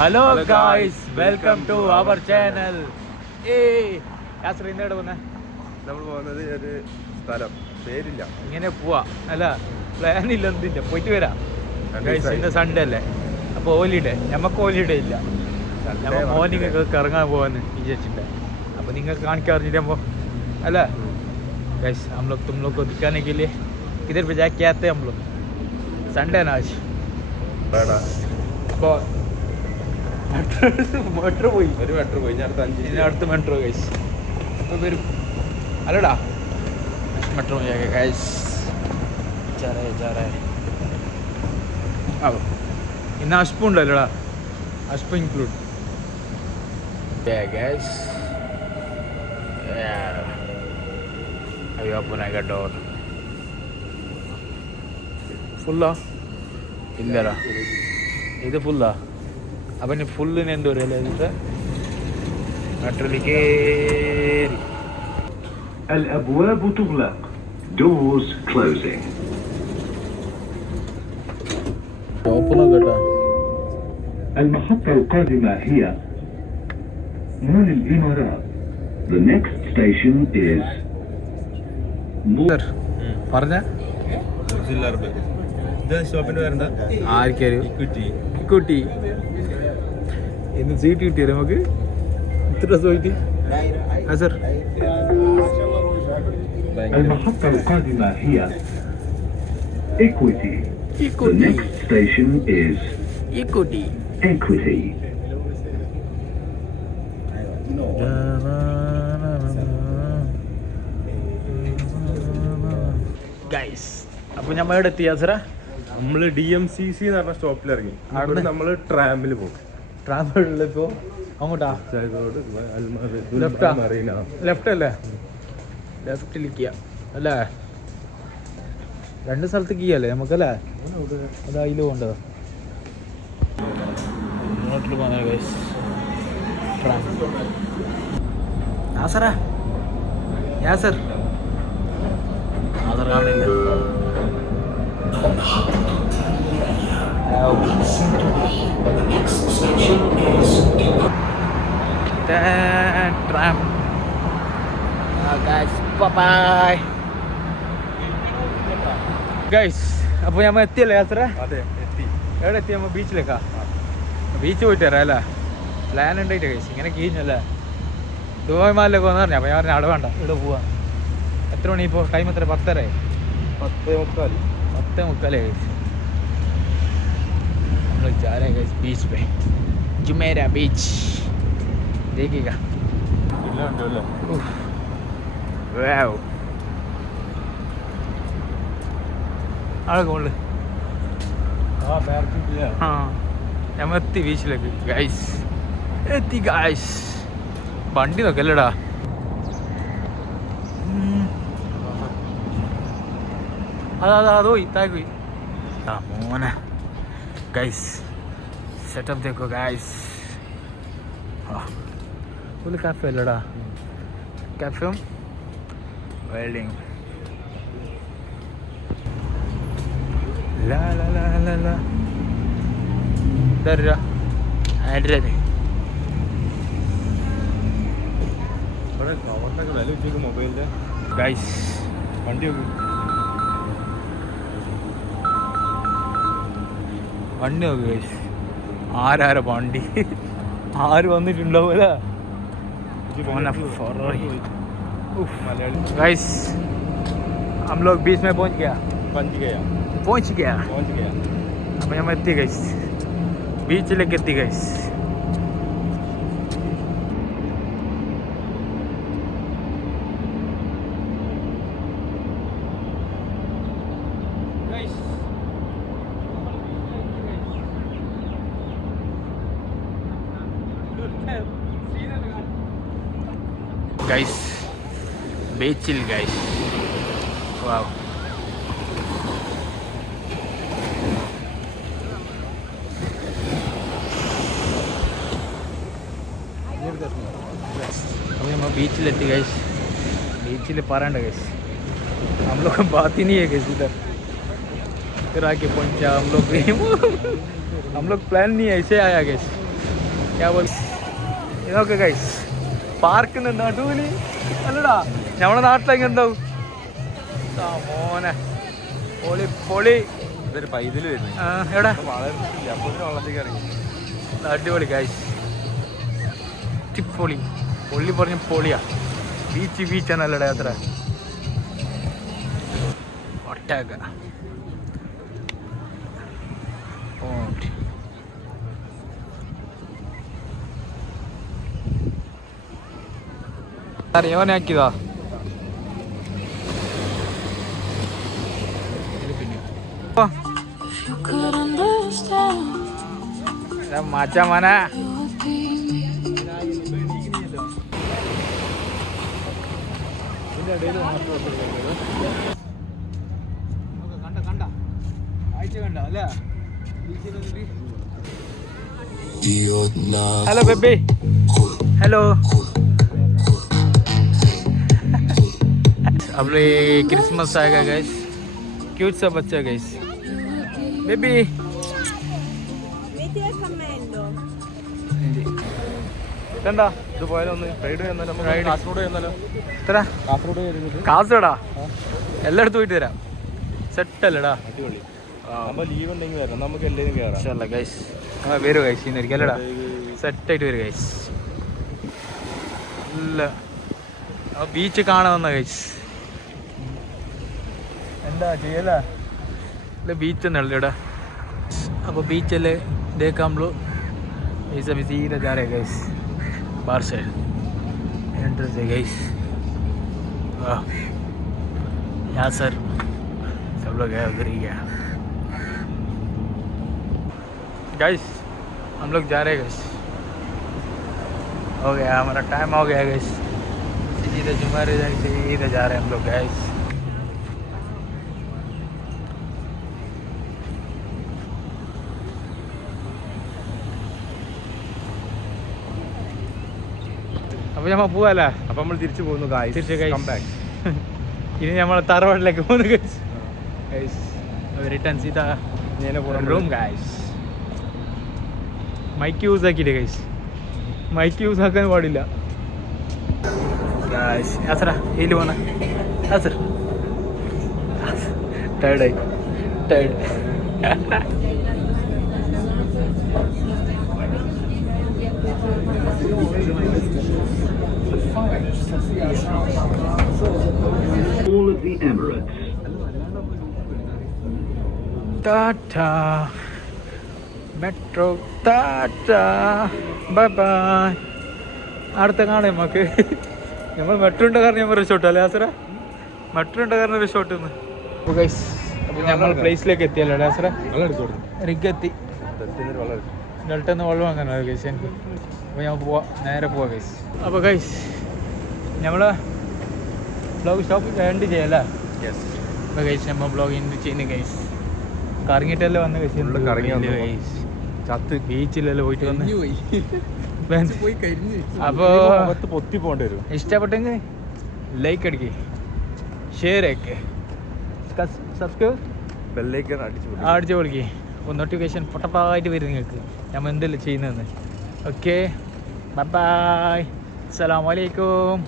Hello guys, welcome to our channel. യാത്ര നമ്മൾ പോകുന്നത് ഒരു സ്ഥലം പേരില്ല, ഇങ്ങനെ പോവാ അല്ല, പ്ലാൻ ഇല്ല, എന്തില്ല, പോയിട്ട് വരാം. ഇന്ന് സൺഡേ അല്ലേ, അപ്പോൾ ഹോളിഡേ. നമുക്ക് ഹോളിഡേ ഇല്ല, നമ്മൾ മോർണിംഗ് ഒക്കെ ഇറങ്ങാൻ പോവാന്ന് വിചാരിച്ചിട്ടുണ്ട്. അപ്പോൾ നിങ്ങൾക്ക് കാണിക്കാൻ പറഞ്ഞിട്ട് अल गैस हम लोग तुम लोग को दिखाने के लिए किधर पे जाके आते हैं हम लोग. संडे ना आज. മെട്രോ പോയി, ഒരു മെട്രോ പോയി, അടുത്ത മെട്രോ ഗൈസ് അപ്പോൾ വരും. അല്ലടാ മെട്രോ ഗൈസ് ഇന്ന് അഷ്പ ഉണ്ടല്ലോടാ, അഷ്പ ഇൻക്ലൂഡ് ഗൈസ്. അയ്യോ അപ്പനായിക്ക ഡോർ ഫുള്ളാ ഇല്ലടാ, ഇത് ഫുള്ളാ. അപ്പം ഇനി ഫുള്ളിന് എന്തോ ഒരു ഇത് മെട്രോയിലേക്ക് الأبواب تغلق. Doors closing. ഓപ്പണോ കേട്ടോ. المحطة القادمة هي مول الإمارات. The next station is പറഞ്ഞ ഷോപ്പിന്റെ പേരെന്താ? ആർക്കാരും ഇക്വിറ്റി. ഇന്ന് സീറ്റ് കിട്ടിയല്ലേ നമുക്ക്? ഇത്ര seat sir. المحطة القادمة هي Equity. The next station is Equity. Guys, അപ്പോൾ നമ്മൾ എവിടെ എത്തി യാസറ? നമ്മള് DMCC എന്ന് പറഞ്ഞ സ്റ്റോപ്പിൽ ഇറങ്ങി. അവിടെ നമ്മള് ട്രാമിൽ പോകും. ട്രാമിലിപ്പോ അങ്ങോട്ടാ ലെഫ്റ്റ് അല്ലേ? ലെഫ്റ്റിലേക്ക് അല്ലേ? രണ്ട് സ്ഥലത്തേക്ക് ചെയ്യാല്ലേ നമുക്കല്ലേ? അത് അതിൽ പോകേണ്ടത് ഇങ്ങോട്ട് പോകാൻ ഗൈസ്. ട്രാം യാസറാ, യാസർ യാസർ കാണില്ല. Tram guys. അപ്പോൾ നമ്മൾ എത്തിയല്ലേ യാത്ര? അതെ, എത്തി. എവിടെ എത്തി? നമ്മൾ ബീച്ചിലേക്കാ. ബീച്ച് പോയിട്ട് വരാം അല്ലേ? പ്ലാൻ ഉണ്ടായിട്ട് ഗൈസ്, ഇങ്ങനെ കീഞ്ഞല്ലേ ദുബായ് മാലിലേക്ക് വന്നു പറഞ്ഞു. അപ്പോൾ ഞാൻ പറഞ്ഞു അവിടെ വേണ്ട, ഇവിടെ പോവാ. എത്ര മണി ഇപ്പോൾ? ടൈം എത്ര? 10:30. 10:45 ഗൈസ്. हम लोग जा रहे हैं गाइस बीच पे, जुमेरा बीच. देखिएगा. वाओ, ആളെ കൊണ്ട് നമ്മൾ എത്തി ബീച്ചിലേക്ക് ഗൈസ്. എത്തി ഗൈസ്. വണ്ടി നോക്കല്ലടാ. അത് പോയി, താഴെ പോയി. ആ മോനെ ഗൈസ്, സെറ്റപ്പ് देखो ഗൈസ്. ഫുൾ കാഫേ അല്ലടാ, കാഫേയും വെൽഡിങ്. ലാ ലാ ലാ ലാ ലാ ഇതര ആഡ്രസ് ഇവിടെ കവറിനൊക്കെ വില വെച്ചേക്കും മൊബൈലിന്റെ ഗൈസ്. വണ്ടി നോക്കും. വണ്ടി നോക്ക് ഗൈസ്. ആരാരെ വണ്ടി ആര് വന്നിട്ടുണ്ടാവും അല്ലേ? गाइस हम लोग बीच में पहुंच गया. अब हम एत्ती गाइस, ബീച്ചിലേക്ക് എത്തി ഗൈസ്. ഗൈസ് ബീച്ചിൽ ഗൈസ്. വാവ്. अभी हम बीचिलेती गैस. बीचिल പറയണ്ട गैस, हम लोग बात ही नहीं है गैस. इधर आके पहुंचा हम लोग प्लान नहीं है, ऐसे आया गैस. ഇതൊക്കെ ഗൈസ് പാർക്കിന് നടുവില് അല്ലടാ നമ്മുടെ നാട്ടിലേക്ക് എന്താവും മോനെ പൊളി പൊളി. ഇതൊരു പൈതല് വരുന്നു. എവിടെ വെള്ളത്തേക്ക് ഇറങ്ങി. അടിപൊളി ഗൈസ്, പൊളി പൊള്ളി പറഞ്ഞ പൊളിയാ. ബീച്ചാണല്ലടാ അത്ര ഒട്ടാക്ക. അറിയോനാക്കിയതാ മച്ചാ മോനെ. Hello baby, hello. अब क्रिसमस आएगा गाइस, क्यूट सा बच्चा गाइस. बेबी കണ്ടാ ഇത് പോയാലോ ഒന്ന് റൈഡ് ചെന്നാലോ? കാസർഗോഡ് ചെന്നാലോ? കാസർഗോഡാ എല്ലായിടത്തും പോയിട്ട് വരാം. സെറ്റ് അല്ലടാ, അടിപൊളി. നമ്മൾ ലീവ് ഉണ്ടെങ്കിൽ വരാം, നമുക്ക് എല്ലാവരും കയറാം. ഗൈസ് വരും ഗൈസ്, ഇന്നായിരിക്കും അല്ലടാ സെറ്റായിട്ട് വരും ഗൈസ്. ഇല്ല ബീച്ച് കാണാൻ വന്ന ഗൈസ്. എന്താ ചെയ്യല ഇല്ല ബീച്ച് ഒന്നല്ല ഇവിടെ. അപ്പോൾ ബീച്ചല്ലേ देखा हम लोग, ये सब सीधा जा रहे गैस बाहर से एंट्रेंस है गैस. यहाँ सर सब लोग है उधर ही गया गैस. हम लोग जा रहे हैं गैस, हो गया हमारा टाइम हो गया गैस. सीधे जुमारे सीधे जा रहे हैं हम लोग गैस. അപ്പോൾ നമ്മൾ പോവാല്ലേ? അപ്പം നമ്മൾ തിരിച്ചു പോകുന്നു. ഇനി നമ്മൾ തറവാട്ടിലേക്ക് പോകുന്നു ഗൈസ്. റിട്ടേൺ സീതാ റൂം ഗൈസ്. മൈക്ക് യൂസ് ആക്കിയില്ലേ ഗൈസ്, മൈക്ക് യൂസ് ആക്കാൻ പാടില്ല ഗൈസ്. അസറ ഇതിൽ പോണ അസർ ടയർഡായി tired. All of the Emirates. Tata Metro Tata bye bye. അടുത്ത കാണാം നമുക്ക്. നമ്മൾ മെട്രോ ഉണ്ട് കാരണം നമ്മൾ റിസോർട്ട് അല്ലേ ആസറ? മെട്രോ ഉണ്ട് കാരണം റിസോർട്ട്. അപ്പോൾ ഗൈസ് അപ്പോൾ നമ്മൾ പ്ലേസിലേക്ക് എത്തിയല്ലേ ആസറ? റിഗ് എത്തി. ഡെൽറ്റന്ന് വെള്ളം അങ്ങനെ ഗൈസ് എനിക്ക്. അപ്പോൾ ഞാൻ നേരെ പോവാം ഗൈസ്. അപ്പോൾ ഗൈസ് നമ്മൾ ബ്ലോഗ് സ്റ്റോപ്പ് എൻഡ് ചെയ്യല്ലേ? അപ്പോൾ ഗൈസ് നമ്മൾ ബ്ലോഗ് എൻഡ് ചെയ്യുന്നു ഗൈസ്. കറങ്ങിയിട്ടല്ലേ വന്ന് ഗൈസ്, ഗൈസ് ചത്ത് ബീച്ചിലല്ലേ പോയിട്ട് വന്ന്. അപ്പോൾ പൊത്തി പോകേണ്ടി വരും. ഇഷ്ടപ്പെട്ടെങ്കിൽ ലൈക്ക് അടിക്കുക, ഷെയർ ആക്കുക, സബ്സ്ക്രൈബ് ബെല്ലൈക്കൺ അടിച്ചു പൊളിക്കുക. അപ്പോൾ നോട്ടിഫിക്കേഷൻ പൊട്ടപ്പായിട്ട് വരും നിങ്ങൾക്ക് നമ്മൾ എന്തെല്ലാം ചെയ്യുന്നതെന്ന്. ഓക്കെ ബൈ ബൈ, അസ്സലാമു അലൈക്കും.